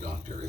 doctor.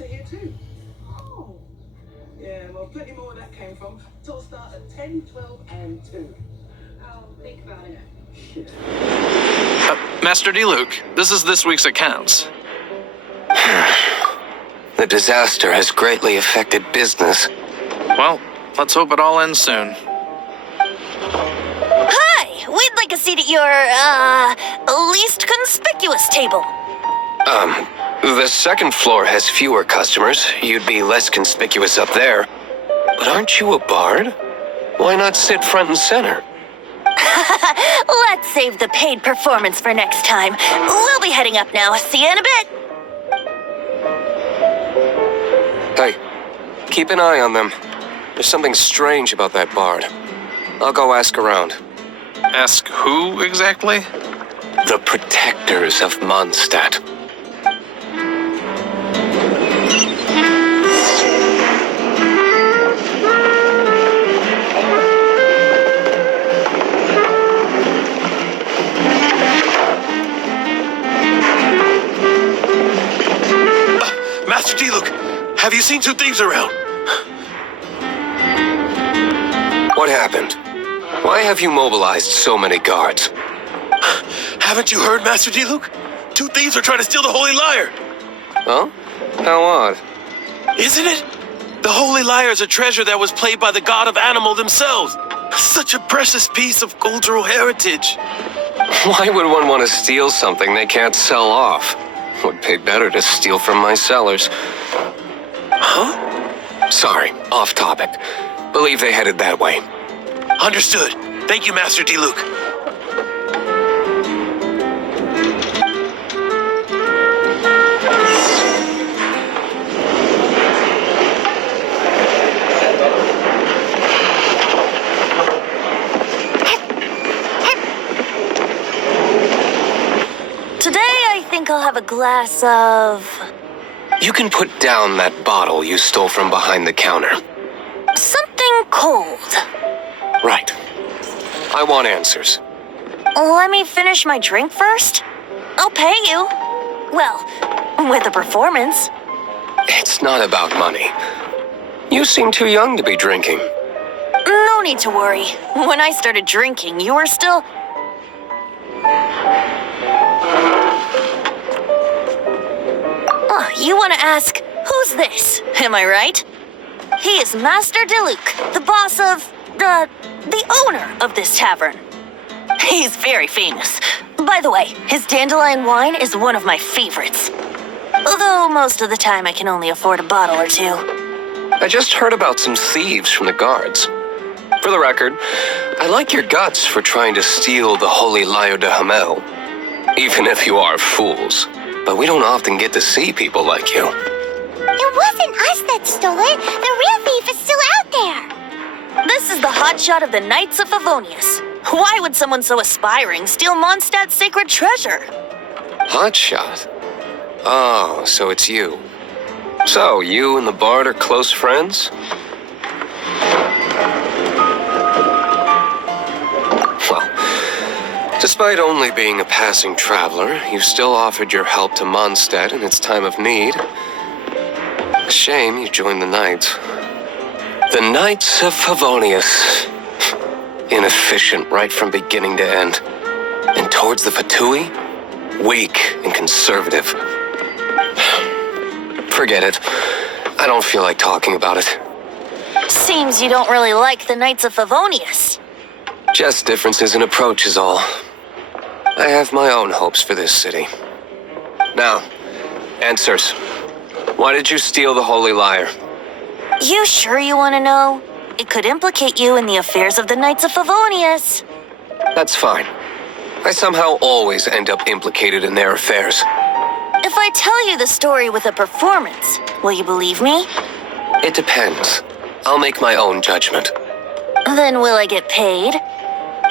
pasta here too. Oh. Yeah, well, plenty more where that came from. Total start at 10, 12, and 2. I'll think about it. Master D. Luke, this is this week's accounts. The disaster has greatly affected business. Well, let's hope it all ends soon. Hi! We'd like a seat at your, least conspicuous table. The second floor has fewer customers. You'd be less conspicuous up there. But aren't you a bard? Why not sit front and center? Let's save the paid performance for next time. We'll be heading up now. See you in a bit. Hey, keep an eye on them. There's something strange about that bard. I'll go ask around. Ask who exactly? The protectors of Mondstadt. Master D. Luke, have you seen two thieves around? What happened? Why have you mobilized so many guards? Haven't you heard, Master D. Luke? Two thieves are trying to steal the Holy Lyre. Huh? How odd. Isn't it? The Holy Lyre is a treasure that was played by the god of animal themselves. Such a precious piece of cultural heritage. Why would one want to steal something they can't sell off? Would pay better to steal from my sellers. Huh? Sorry, off topic. Believe they headed that way. Understood. Thank you, Master D. Luke. I'll have a glass of... You can put down that bottle you stole from behind the counter. something cold. Right. I want answers. Let me finish my drink first. I'll pay you. Well, with a performance. It's not about money. You seem too young to be drinking. No need to worry. When I started drinking, you were still... Oh, you want to ask, who's this? Am I right? He is Master DeLuke, the boss of, the owner of this tavern. He's very famous. By the way, his dandelion wine is one of my favorites. Although most of the time I can only afford a bottle or two. I just heard about some thieves from the guards. For the record, I like your guts for trying to steal the Holy Lyre de Hamel. Even if you are fools. But we don't often get to see people like you. It wasn't us that stole it. The real thief is still out there. This is the hotshot of the Knights of Favonius. Why would someone so aspiring steal Mondstadt's sacred treasure? Hotshot? Oh, so it's you. So, you and the bard are close friends? Well, despite only being a passing traveler, you still offered your help to Mondstadt in its time of need. A shame you joined the Knights. The Knights of Favonius. Inefficient right from beginning to end. And towards the Fatui, weak and conservative. Forget it. I don't feel like talking about it. Seems you don't really like the Knights of Favonius. Just differences in approach is all. I have my own hopes for this city. Now, answers. Why did you steal the Holy Lyre? You sure you want to know? It could implicate you in the affairs of the Knights of Favonius. That's fine. I somehow always end up implicated in their affairs. If I tell you the story with a performance, will you believe me? It depends. I'll make my own judgment. Then will I get paid?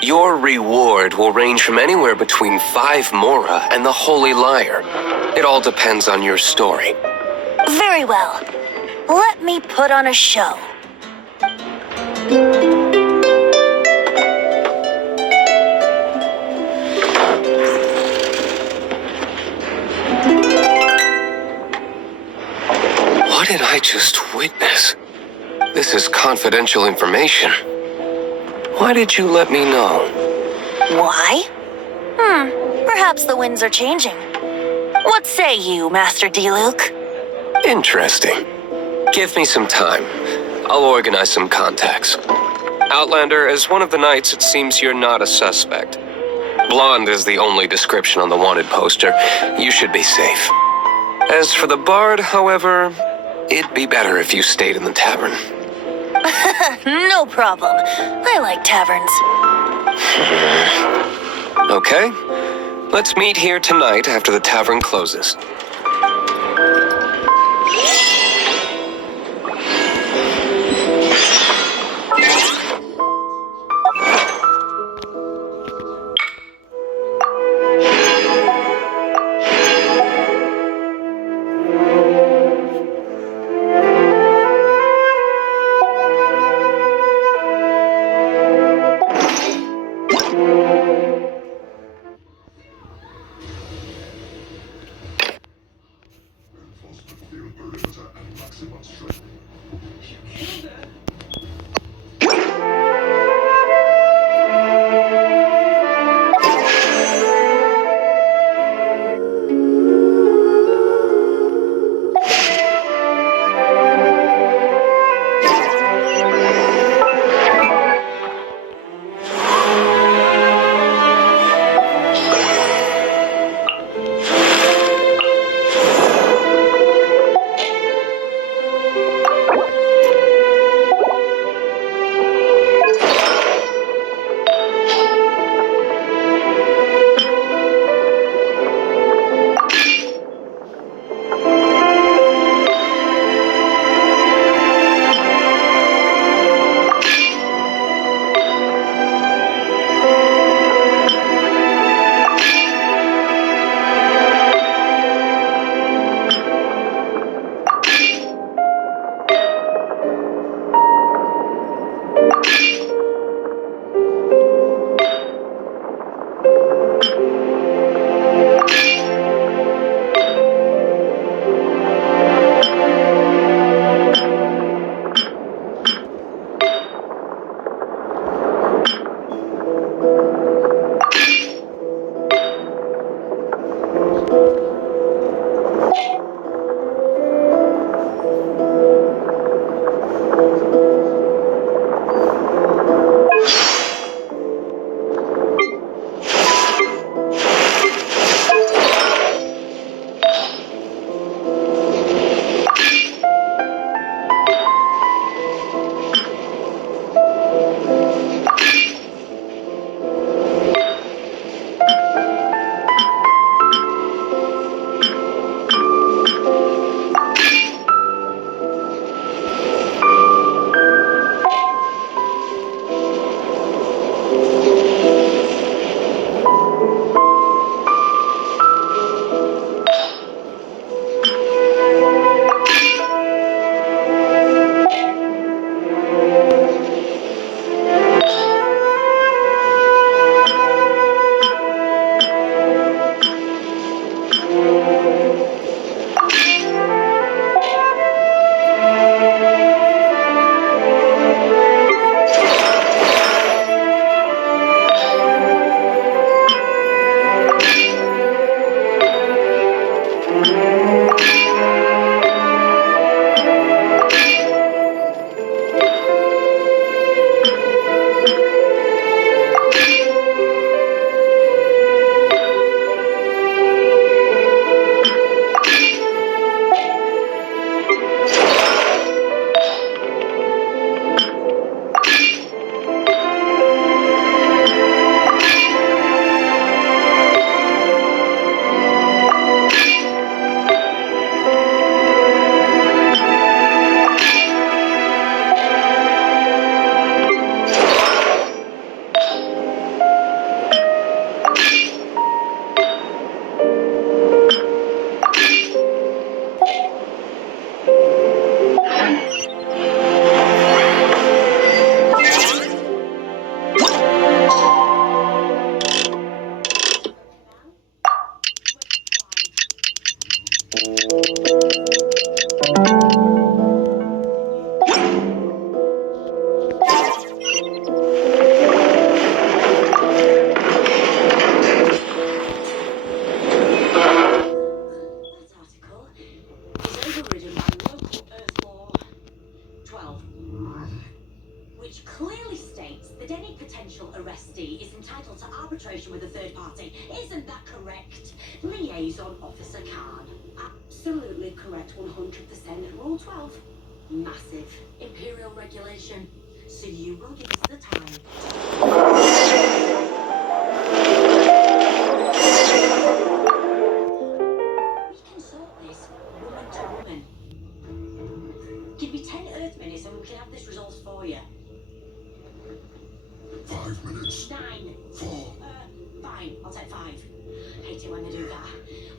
Your reward will range from anywhere between 5 mora and the Holy Lyre. It all depends on your story. Very well. Let me put on a show. What did I just witness? This is confidential information. Why did you let me know? Why? Perhaps the winds are changing. What say you, Master Diluc? Interesting. Give me some time. I'll organize some contacts. Outlander, as one of the knights, it seems you're not a suspect. Blonde is the only description on the wanted poster. You should be safe. As for the bard, however, it'd be better if you stayed in the tavern. No problem. I like taverns. Okay. Let's meet here tonight after the tavern closes. written by local Earth Law 12, which clearly states that any potential arrestee is entitled to arbitration with a third party. Isn't that correct, Liaison Officer Khan? Absolutely correct, 100%. Rule 12. Massive imperial regulation. So you will give us the time. We can sort this woman to woman. Give me 10 Earth minutes and we can have this resolved for you. 5 minutes. 9. 4. Fine, I'll take 5. Hate it when they do that.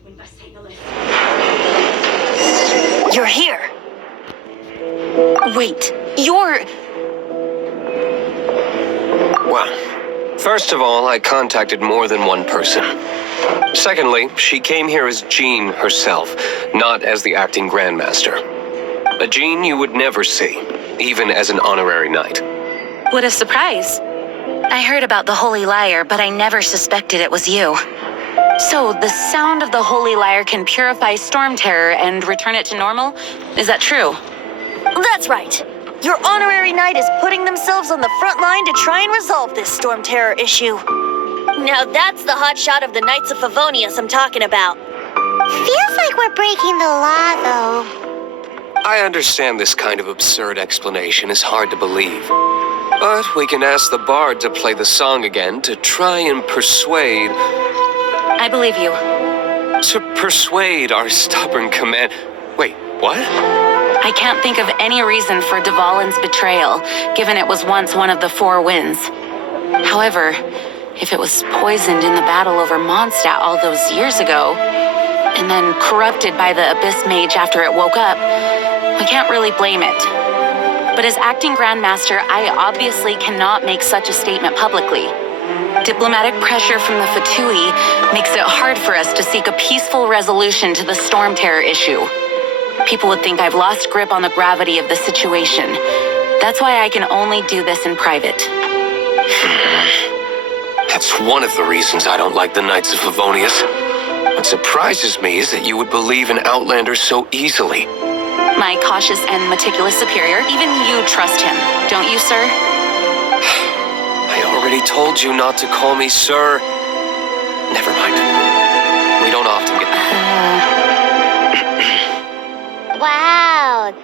We'd best take the lift. You're here. Wait, you're... Well, first of all, I contacted more than one person. Secondly, she came here as Jean herself, not as the acting Grandmaster. A Jean you would never see, even as an honorary knight. What a surprise. I heard about the Holy Lyre, but I never suspected it was you. So, the sound of the Holy Lyre can purify Storm Terror and return it to normal? Is that true? That's right. Your honorary knight is putting themselves on the front line to try and resolve this Storm Terror issue. Now that's the hot shot of the Knights of Favonius I'm talking about. Feels like we're breaking the law, though. I understand this kind of absurd explanation is hard to believe. But we can ask the bard to play the song again to try and persuade... I believe you. To persuade our stubborn command... Wait, what? I can't think of any reason for Dvalin's betrayal, given it was once one of the Four Winds. However, if it was poisoned in the battle over Mondstadt all those years ago, and then corrupted by the Abyss Mage after it woke up, we can't really blame it. But as acting Grandmaster, I obviously cannot make such a statement publicly. Diplomatic pressure from the Fatui makes it hard for us to seek a peaceful resolution to the Storm Terror issue. People would think I've lost grip on the gravity of the situation. That's why I can only do this in private. That's one of the reasons I don't like the Knights of Favonius. What surprises me is that you would believe in Outlanders so easily. My cautious and meticulous superior, even you trust him, don't you, sir? I already told you not to call me sir. Never mind. We don't often get... Wow,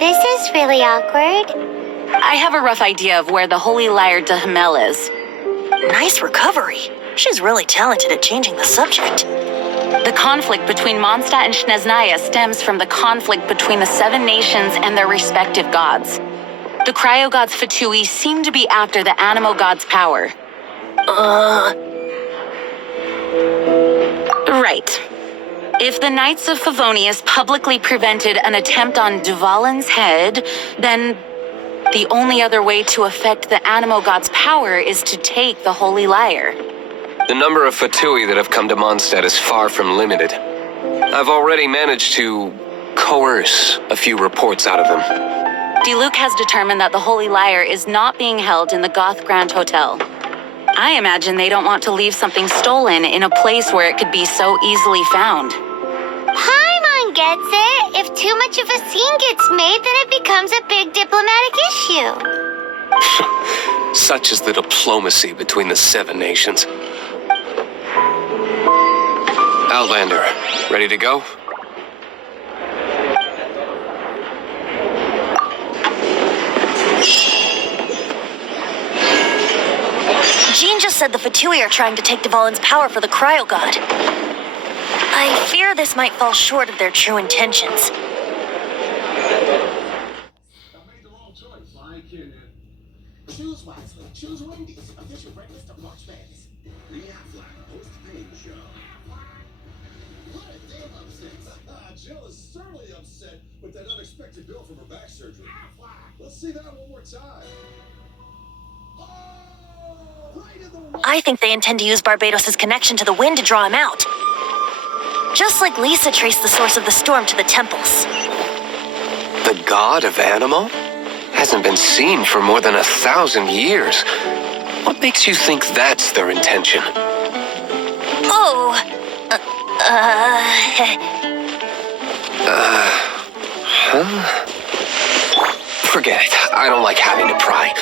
this is really awkward. I have a rough idea of where the Holy Lyre de Himmel is. Nice recovery. She's really talented at changing the subject. The conflict between Mondstadt and Snezhnaya stems from the conflict between the 7 nations and their respective gods. The cryo-gods Fatui seem to be after the Animo god's power. Right. If the Knights of Favonius publicly prevented an attempt on Dvalin's head, then the only other way to affect the Animo god's power is to take the Holy Lyre. The number of Fatui that have come to Mondstadt is far from limited. I've already managed to coerce a few reports out of them. Diluc has determined that the Holy Lyre is not being held in the Goth Grand Hotel. I imagine they don't want to leave something stolen in a place where it could be so easily found. Paimon gets it. If too much of a scene gets made, then it becomes a big diplomatic issue. Such is the diplomacy between the 7 nations. Outlander, ready to go? Jean just said the Fatui are trying to take Dvalin's power for the Cryo God. I fear this might fall short of their true intentions. I made the wrong choice. I ain't kidding. Choose wisely. Choose Wendy's. Official breakfast of March Madness. The Affleck post-pain show. What a damn upset. Jill is certainly upset with that unexpected bill from her back surgery. Let's see that one more time. Oh! Right in the I think they intend to use Barbados' connection to the wind to draw him out. Just like Lisa traced the source of the storm to the temples. The god of Animo? Hasn't been seen for more than 1,000 years. What makes you think that's their intention? Oh! Forget it. I don't like having to pry.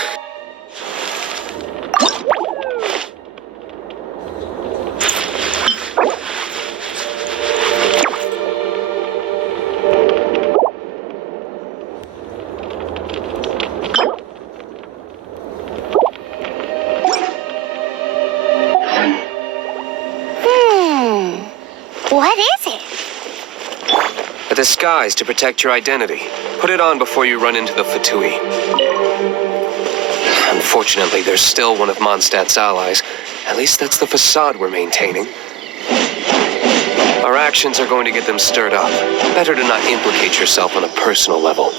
What is it? A disguise to protect your identity. Put it on before you run into the Fatui. Unfortunately, there's still one of Mondstadt's allies. At least that's the facade we're maintaining. Our actions are going to get them stirred up. Better to not implicate yourself on a personal level.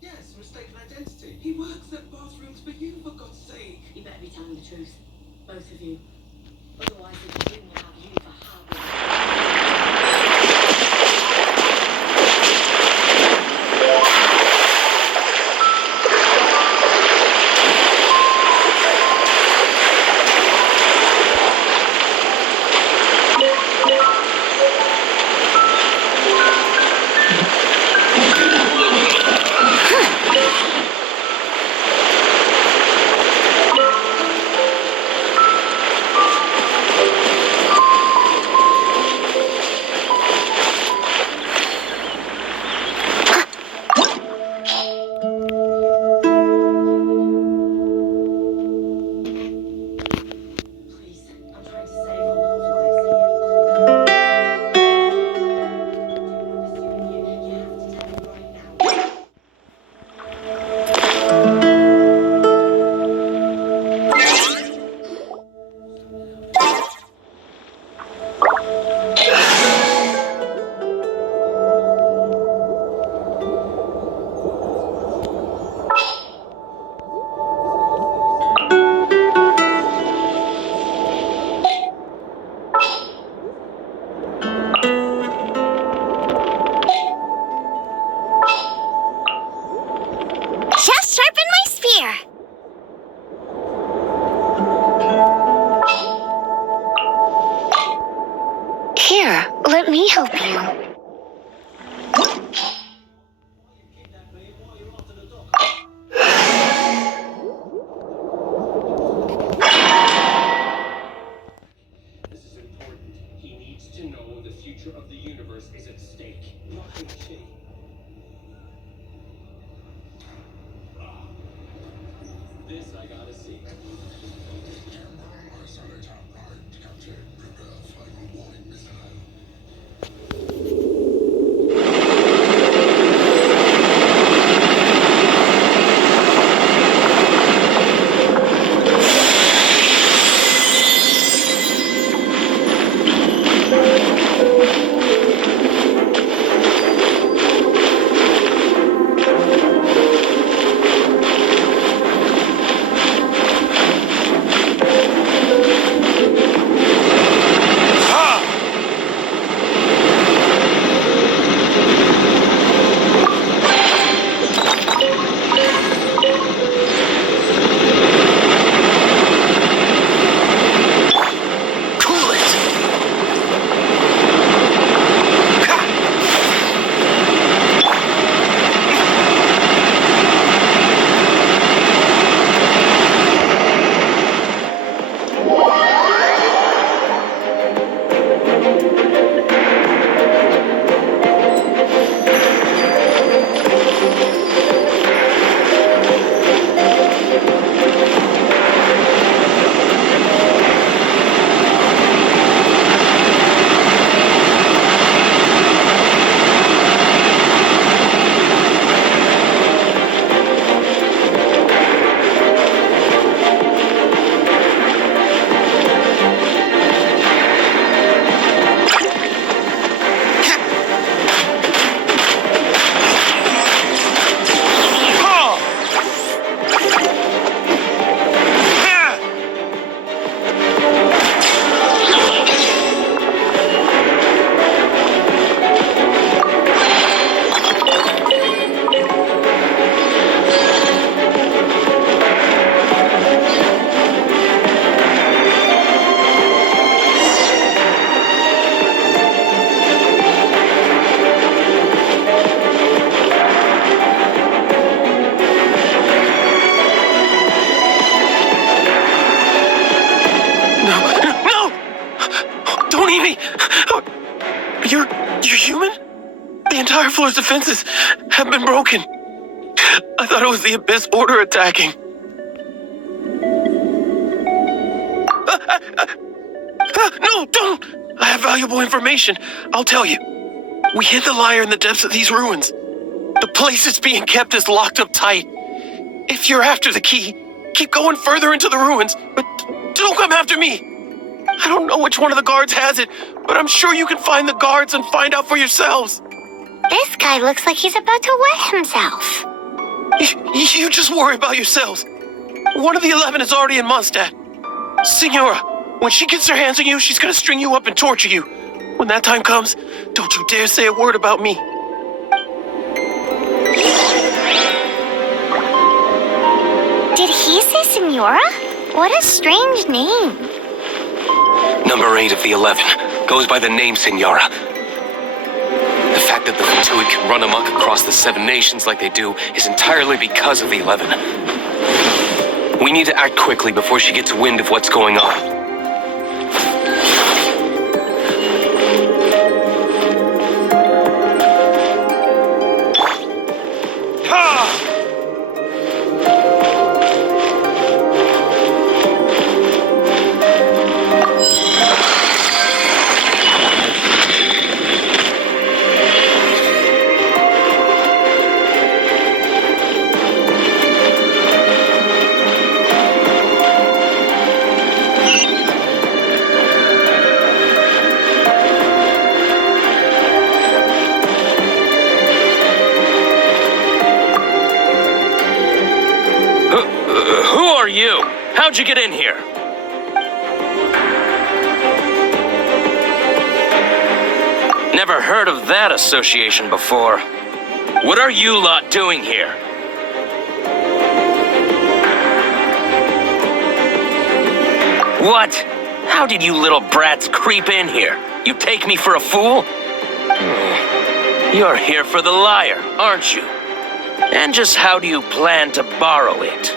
Yes, mistaken identity. He works at bathrooms for you, for God's sake. You better be telling the truth. Both of you. Otherwise, the June will have you for hard. Please, I'm trying to save a lot of lives here. You have to tell me right now. Just sharpen my spear. Here, let me help you. This is important. He needs to know the future of the universe is at stake. Not HE. This I gotta see. Captain, prepare for your warning missile. human? The entire floor's defenses have been broken. I thought it was the Abyss Order attacking. No, don't! I have valuable information. I'll tell you. We hid the lyre in the depths of these ruins. The place it's being kept is locked up tight. If you're after the key, keep going further into the ruins, but don't come after me. I don't know which one of the guards has it, but I'm sure you can find the guards and find out for yourselves. This guy looks like he's about to wet himself. You just worry about yourselves. One of the 11 is already in Mondstadt. Signora, when she gets her hands on you, she's gonna string you up and torture you. When that time comes, don't you dare say a word about me. Did he say Senora? What a strange name. Number 8 of the 11 goes by the name Senora. The fact that the Fatui can run amok across the 7 nations like they do is entirely because of the 11. We need to act quickly before she gets wind of what's going on. How'd you get in here? Never heard of that association before. What are you lot doing here? What? How did you little brats creep in here? You take me for a fool? You're here for the lyre, aren't you? And just how do you plan to borrow it?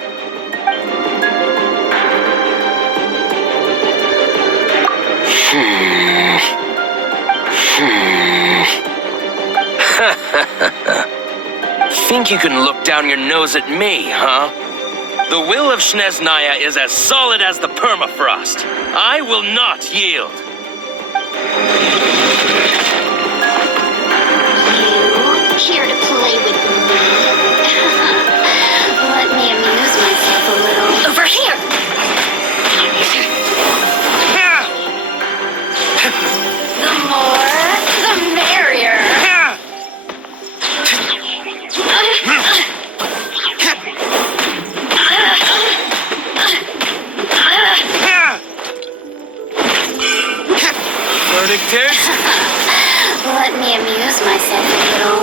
Think you can look down your nose at me, huh? The will of Snezhnaya is as solid as the permafrost. I will not yield. You here to play with me? Let me amuse myself a little. Over here! The more, the merrier. Verdict is? Let me amuse myself a little.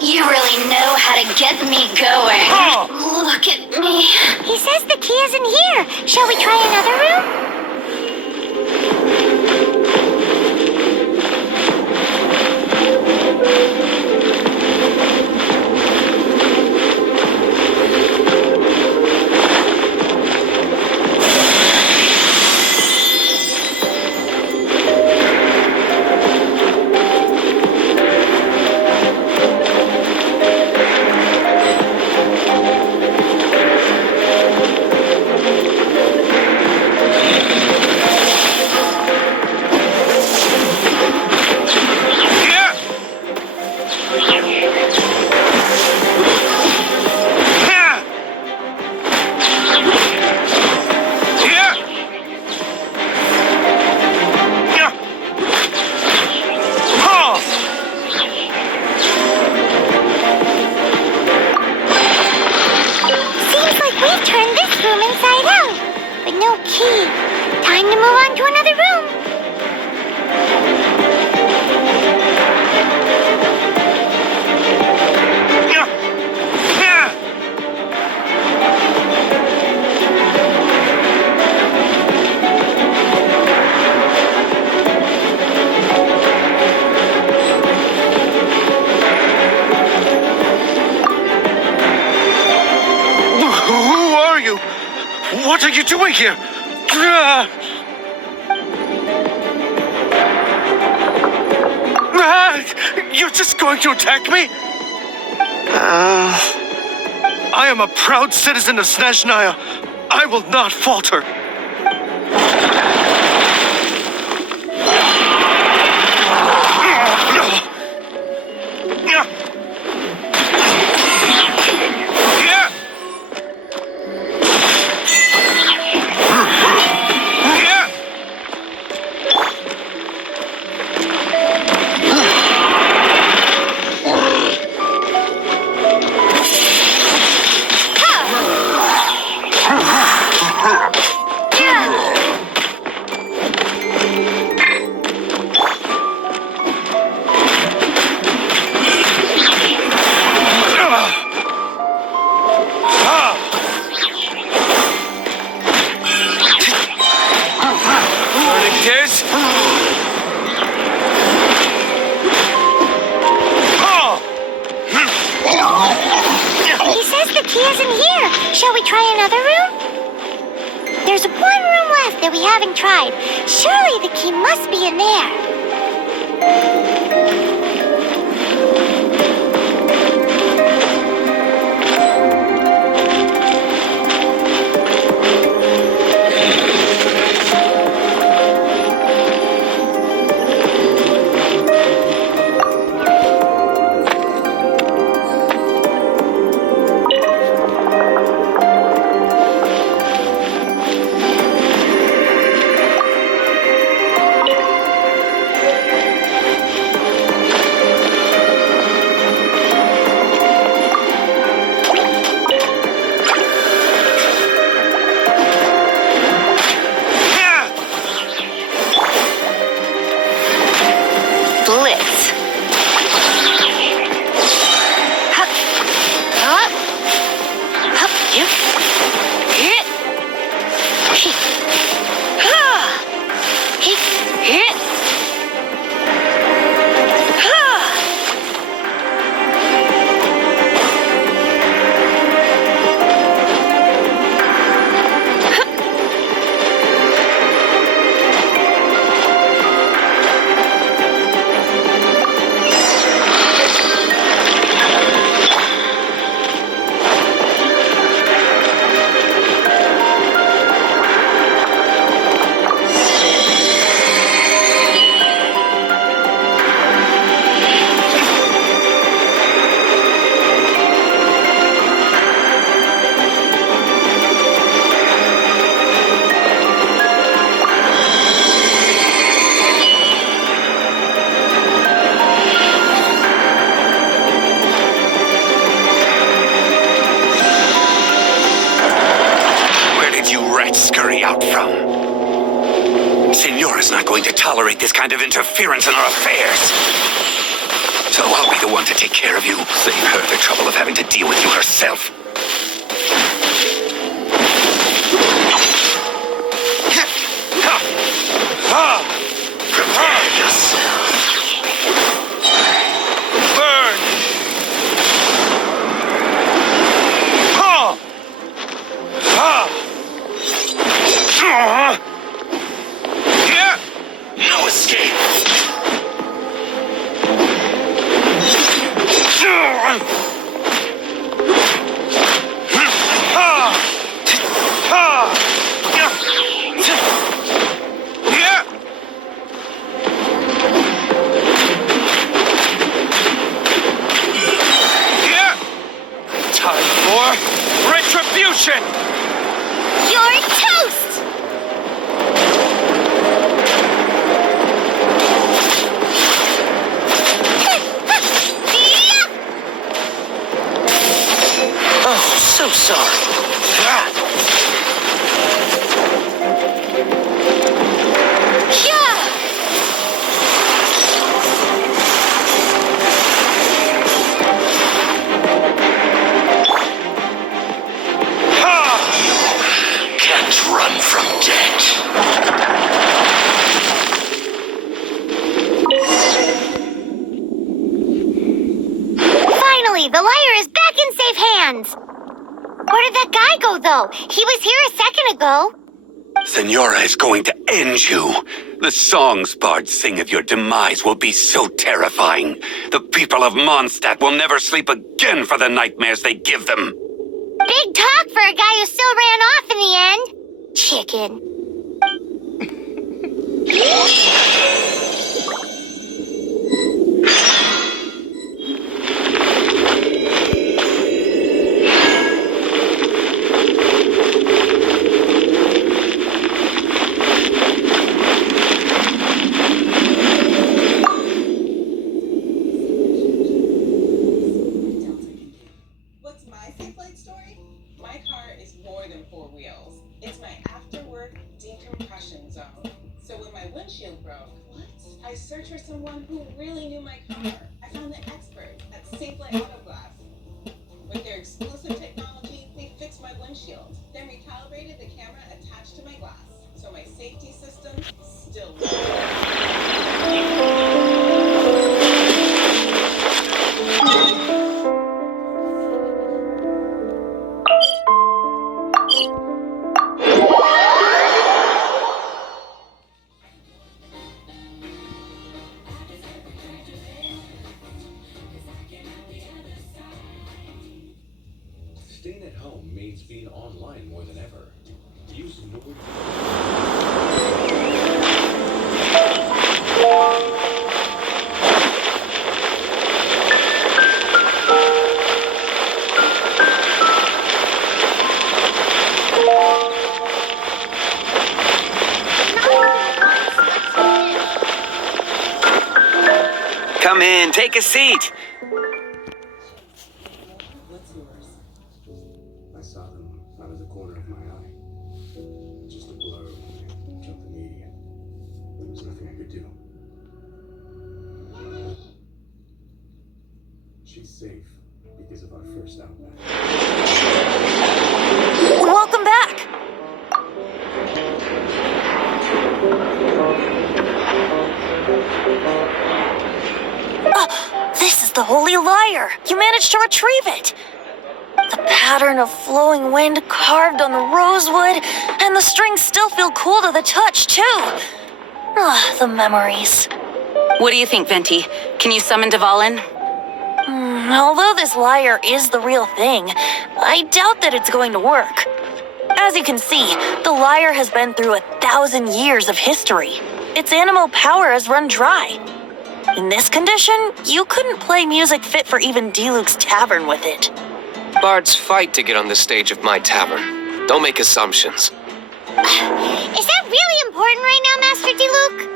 You really know how to get me going. Oh. Look at me. He says the key isn't here. Shall we try another room? What are you doing here? You're just going to attack me? I am a proud citizen of Snezhnaya. I will not falter. He says the key isn't here. Shall we try another room? There's one room left that we haven't tried. Surely the key must be in there. Signora's not going to tolerate this kind of interference in our affairs. So I'll be the one to take care of you. Save her the trouble of having to deal with you herself. Prepare yourself. Burn! No escape! Time for retribution! You're toast! Oh, so sorry. Can't run from death. Finally, the lyre is back in safe hands. Where did Hero, though. He was here a second ago. Senora is going to end you. The songs bards sing of your demise will be so terrifying. The people of Mondstadt will never sleep again for the nightmares they give them. Big talk for a guy who still ran off in the end. Chicken. What's my safe light story? My car is more than four wheels. It's my after-work decompression zone. So when my windshield broke, I searched for someone who really knew my car. I found the experts at Safe Light Auto Glass. With their exclusive technology, they fixed my windshield, then recalibrated the camera attached to my glass. So my safety system still works. Staying at home means being online more than ever. Use Nord. Come in, take a seat. What's yours? I saw them out of the corner of my eye. Just a blur when they jumped immediate. There was nothing I could do. She's safe because of our first outback. Welcome back! This is the Holy Lyre! You managed to retrieve it! The pattern of flowing wind carved on the rosewood, and the strings still feel cool to the touch, too. Ah, the memories. What do you think, Venti? Can you summon Dvalin? Although this lyre is the real thing, I doubt that it's going to work. As you can see, the lyre has been through 1,000 years of history. Its animal power has run dry. In this condition, you couldn't play music fit for even Diluc's tavern with it. Bards fight to get on the stage of my tavern. Don't make assumptions. Is that really important right now, Master Diluc?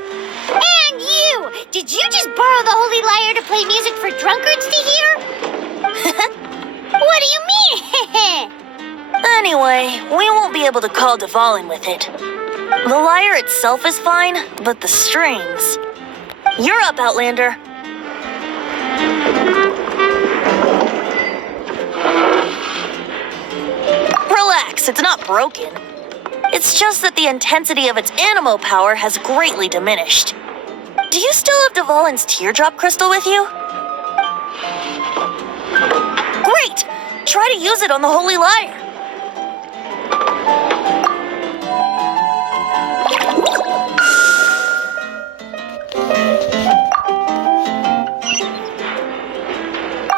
And you! Did you just borrow the Holy Lyre to play music for drunkards to hear? What do you mean? Anyway, we won't be able to call Dvalin with it. The lyre itself is fine, but the strings... You're up, Outlander. Relax, it's not broken. It's just that the intensity of its animal power has greatly diminished. Do you still have Dvalin's teardrop crystal with you? Great! Try to use it on the Holy Lyre.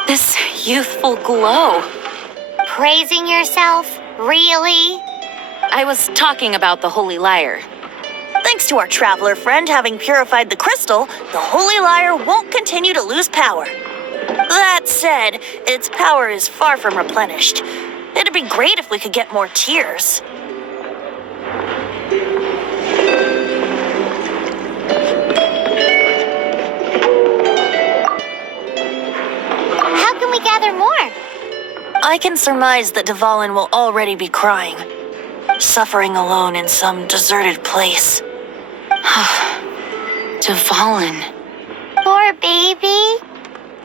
This youthful glow. Praising yourself? Really? I was talking about the Holy Lyre. Thanks to our traveler friend having purified the crystal, the Holy Lyre won't continue to lose power. That said, its power is far from replenished. It'd be great if we could get more tears. How can we gather more? I can surmise that Dvalin will already be crying, suffering alone in some deserted place. Dvalin. Poor baby.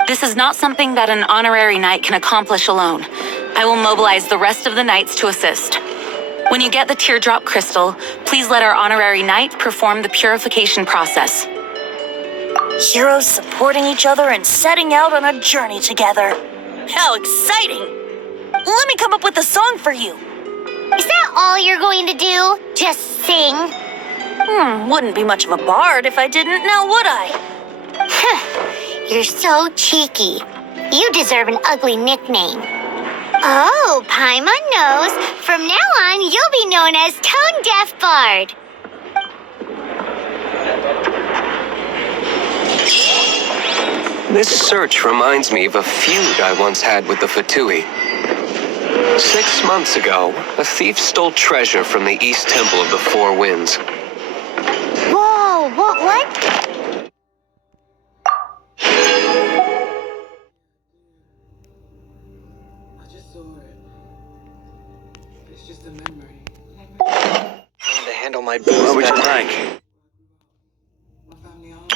This is not something that an honorary knight can accomplish alone. I will mobilize the rest of the knights to assist. When you get the teardrop crystal, please let our honorary knight perform the purification process. Heroes supporting each other and setting out on a journey together. How exciting! Let me come up with a song for you. Is that all you're going to do? Just sing? Wouldn't be much of a bard if I didn't, now would I? You're so cheeky. You deserve an ugly nickname. Oh, Paimon knows. From now on, you'll be known as Tone Deaf Bard. This search reminds me of a feud I once had with the Fatui. 6 months ago, a thief stole treasure from the East Temple of the Four Winds. Whoa, what? I just saw it. It's just a memory. To handle my business. What would you like? My family are.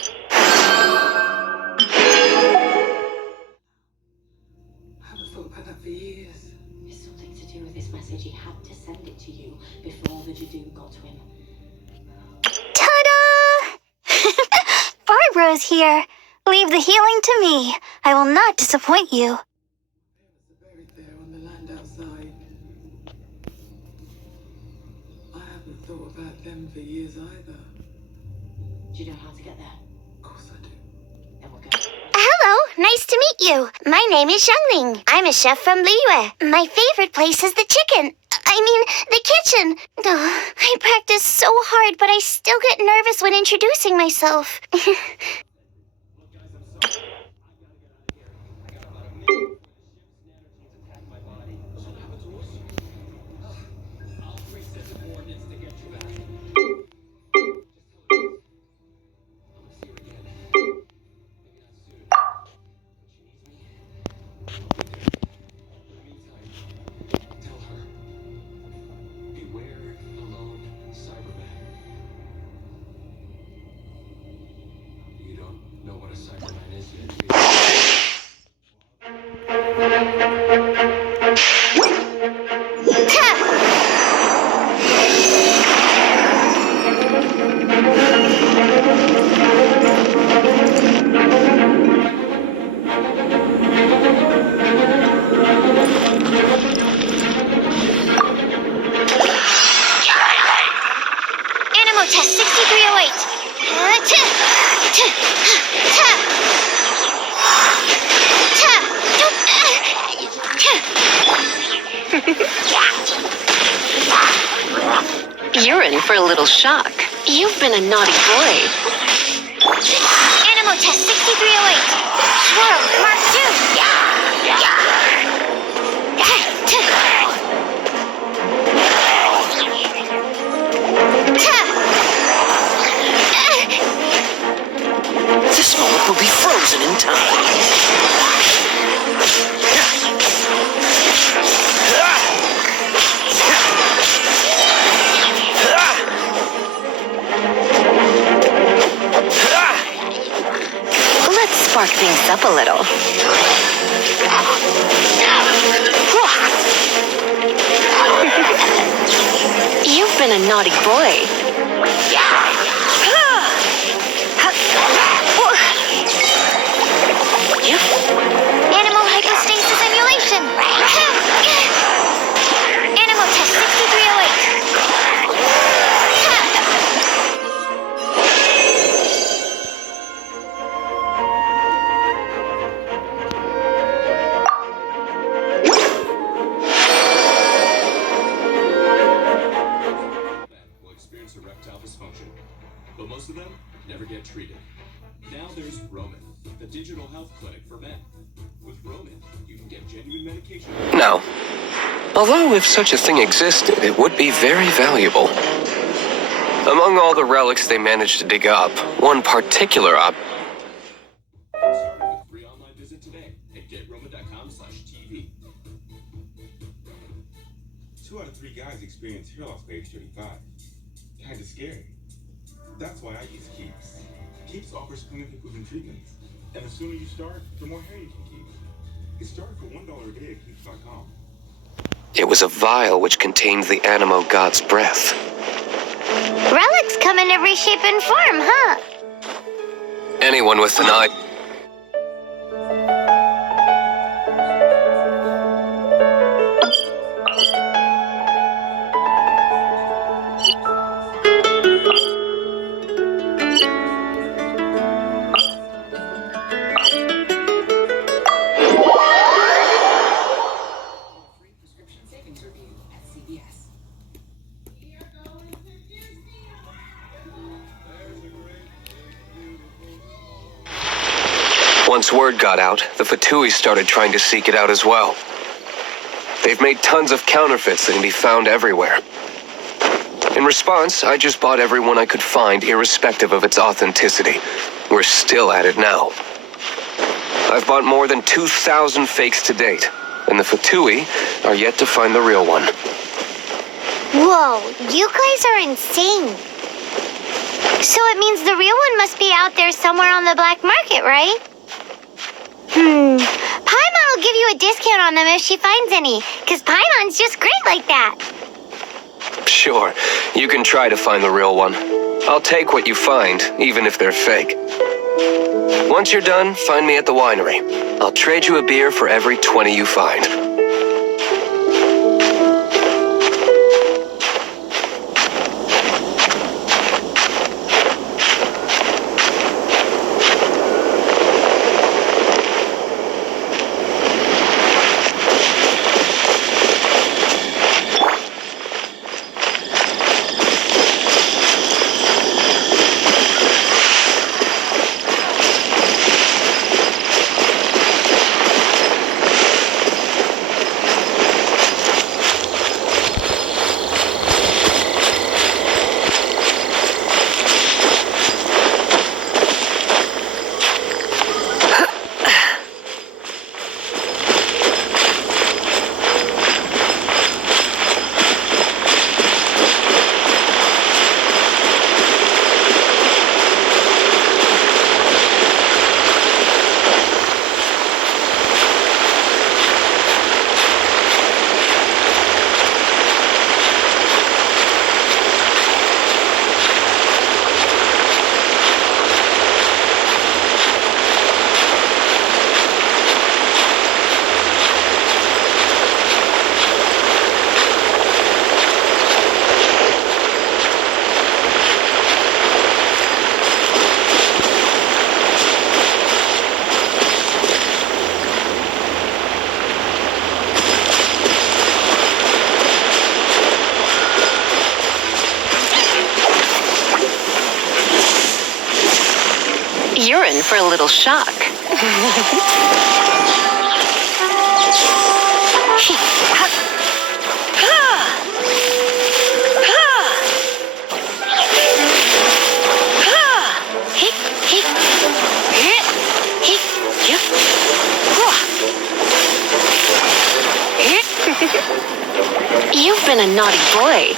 I haven't thought about that for years. It's something to do with this message. He had to send it to you before the Jadoon got to him. Ta-da! Barbara's here. Leave the healing to me. I will not disappoint you. Parents are buried there on the land outside. I haven't thought about them for years either. Do you know how to get there? Of course I do. Then we'll go. Hello, nice to meet you. My name is Xiangling. I'm a chef from Liyue. My favorite place is the the kitchen. I practice so hard, but I still get nervous when introducing myself. Animal test 6308. You're in for a little shock. You've been a naughty boy. Animal test 6308. Swirl, Mark 2. This moment will be frozen in time. Let's spark things up a little. You've been a naughty boy. Animal hypostasis simulation. Animal test 6308. Will experience erectile dysfunction, but most of them never get treated. Now there's Roman, the digital health clinic for men. With Roman, you can get genuine medication. Now, although if such a thing existed, it would be very valuable. Among all the relics they managed to dig up, one particular Start with a free online visit today at getroman.com/TV. 2 out of 3 guys experience hair loss by age 35. Kinda scary. That's why I use Keeps. Keeps offers clinically proven treatments. And the sooner you start, the more hair you can keep. It started for $1 a day at Keeps.com. It was a vial which contained the Animo god's breath. Relics come in every shape and form, huh? Anyone with an eye... Once word got out, the Fatui started trying to seek it out as well. They've made tons of counterfeits that can be found everywhere. In response, I just bought everyone I could find, irrespective of its authenticity. We're still at it now. I've bought more than 2,000 fakes to date, and the Fatui are yet to find the real one. Whoa, you guys are insane. So it means the real one must be out there somewhere on the black market, right? Paimon will give you a discount on them if she finds any, because Paimon's just great like that. Sure, you can try to find the real one. I'll take what you find, even if they're fake. Once you're done, find me at the winery. I'll trade you a beer for every 20 you find. You're in for a little shock. You've been a naughty boy.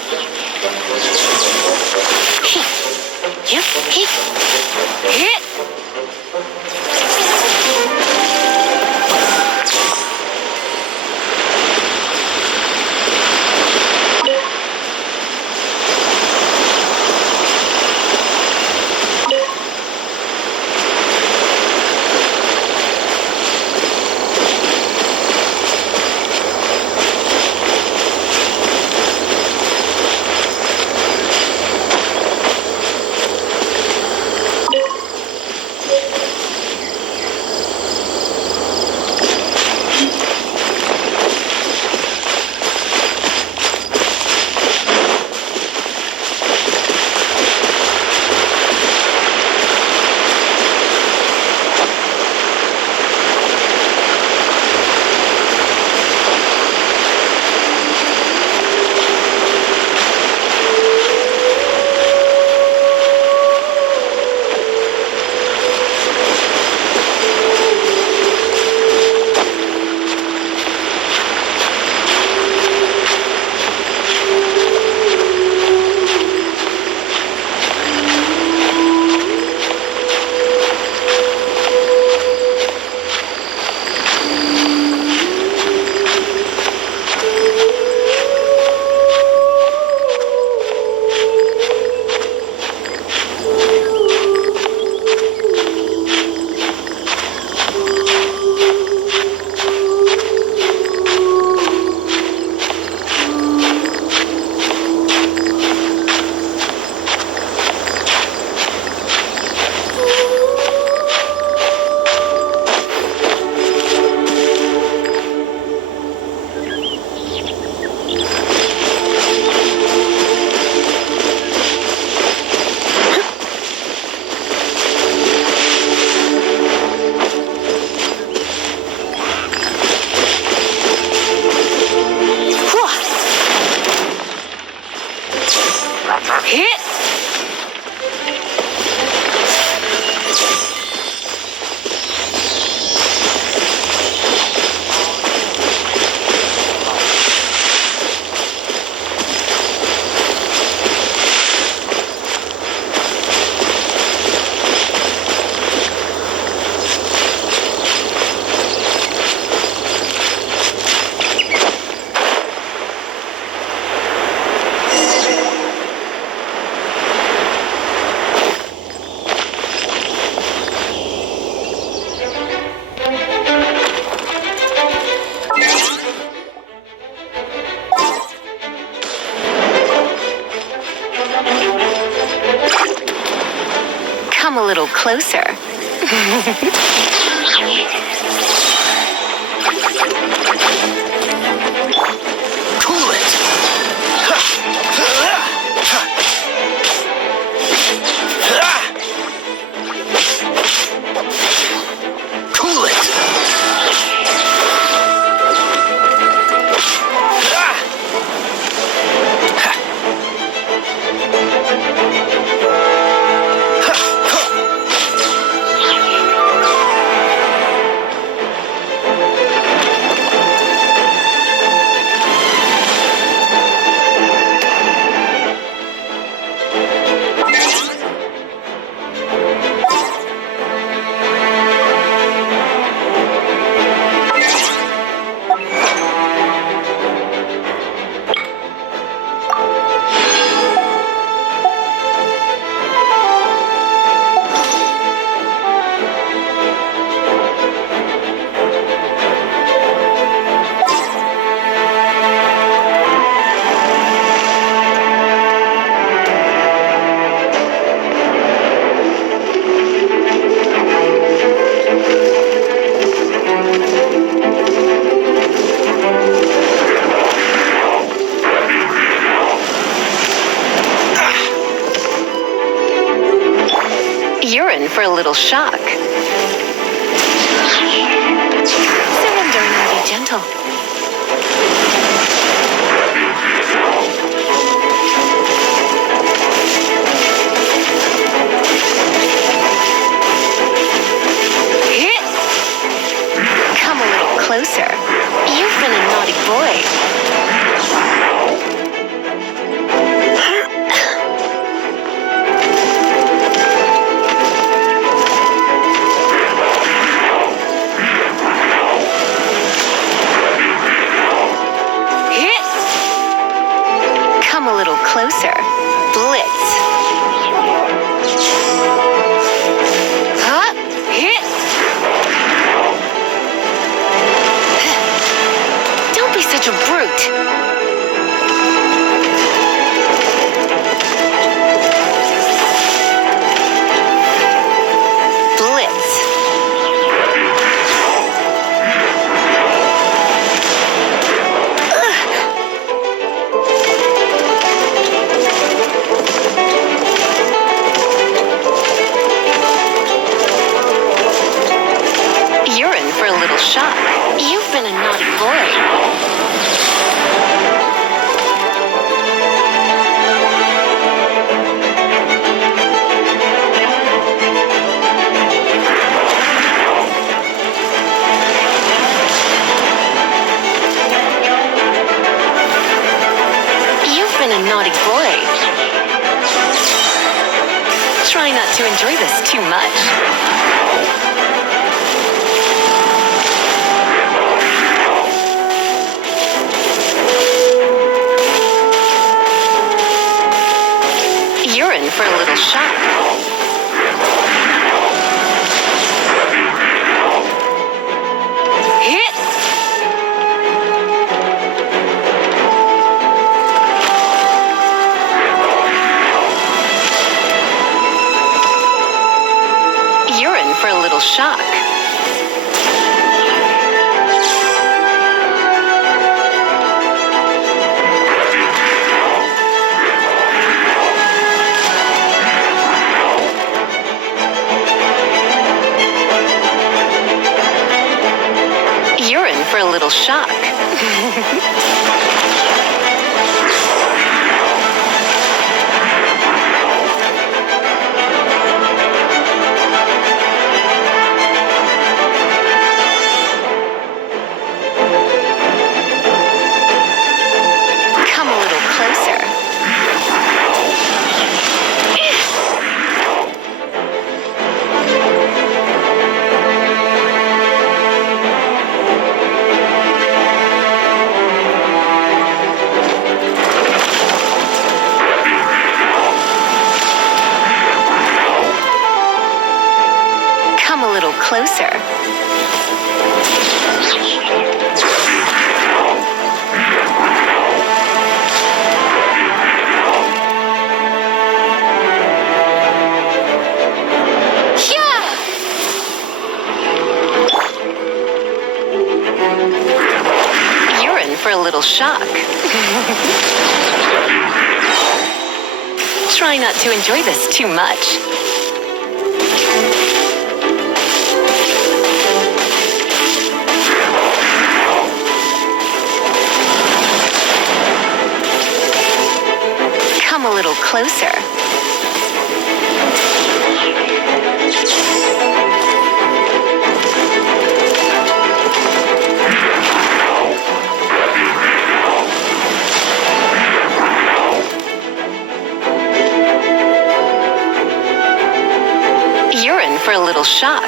closer. Cool it! Cool it! You're in for a little shock. Surrender and be gentle. Come a little closer. You've been a naughty boy. Come a little closer. Blitz. Huh? Hit. Don't be such a brute. Blitz. You're in for a little shock. You've been a naughty boy. You've been a naughty boy. Try not to enjoy this too much. You're in for a little shock. Hit! You're in for a little shock. You're in for a little shock. Come a little closer. Come a little closer. a little shock. Try not to enjoy this too much. Come a little closer. You're in for a little shock.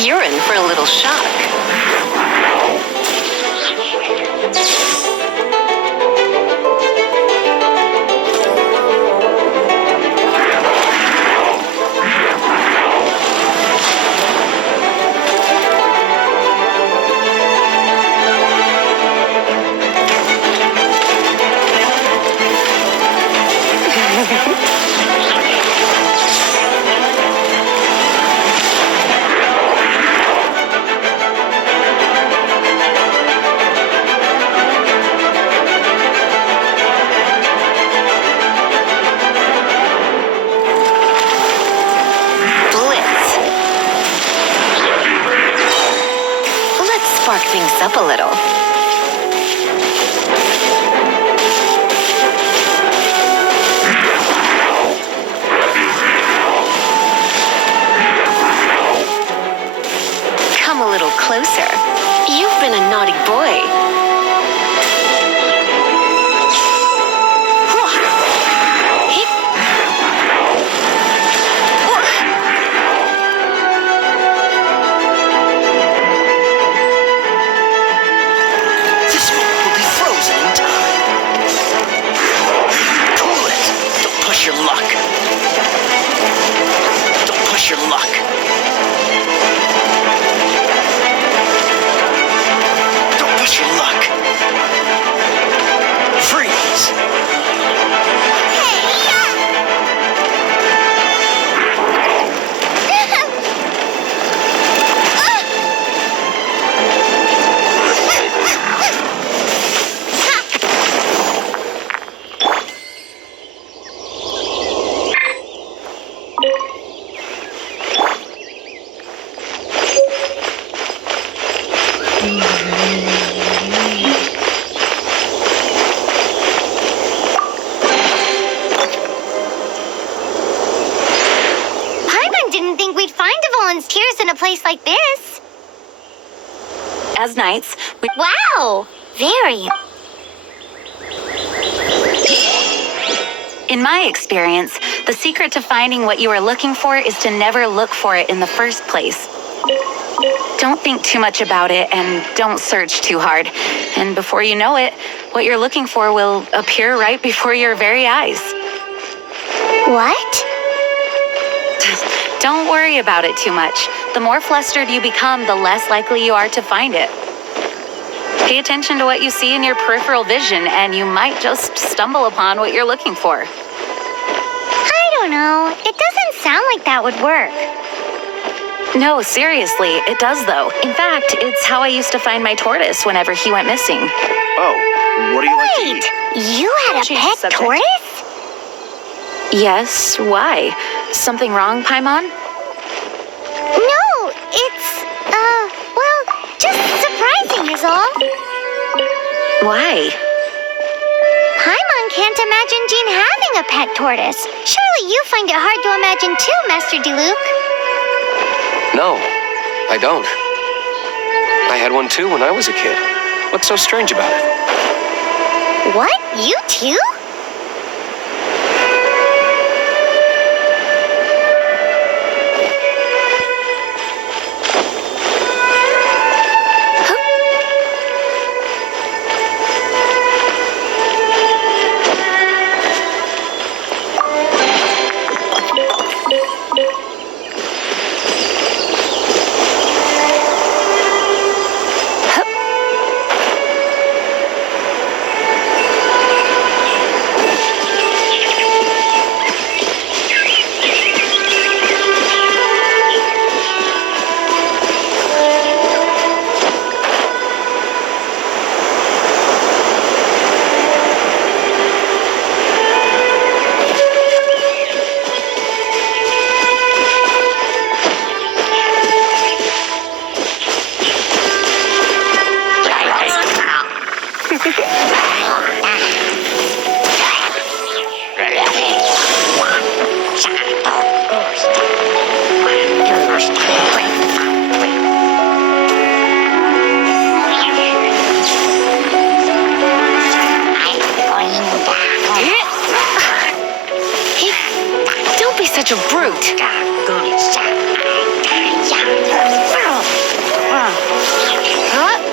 You're in for a little shock. Spark things up a little. Come a little closer. You've been a naughty boy. In a place like this. As knights, we... Wow! Very. In my experience, the secret to finding what you are looking for is to never look for it in the first place. Don't think too much about it and don't search too hard. And before you know it, what you're looking for will appear right before your very eyes. What? Don't worry about it too much. The more flustered you become, the less likely you are to find it. Pay attention to what you see in your peripheral vision, and you might just stumble upon what you're looking for. I don't know. It doesn't sound like that would work. No, seriously, it does though. In fact, it's how I used to find my tortoise whenever he went missing. Oh, what do you like to eat? You had a pet tortoise? Yes, why? Something wrong, Paimon? No, it's, well, just surprising is all. Why? Paimon can't imagine Jean having a pet tortoise. Surely you find it hard to imagine too, Master Diluc. No, I don't. I had one too when I was a kid. What's so strange about it? What? You too? fruit. Huh?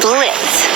Blitz.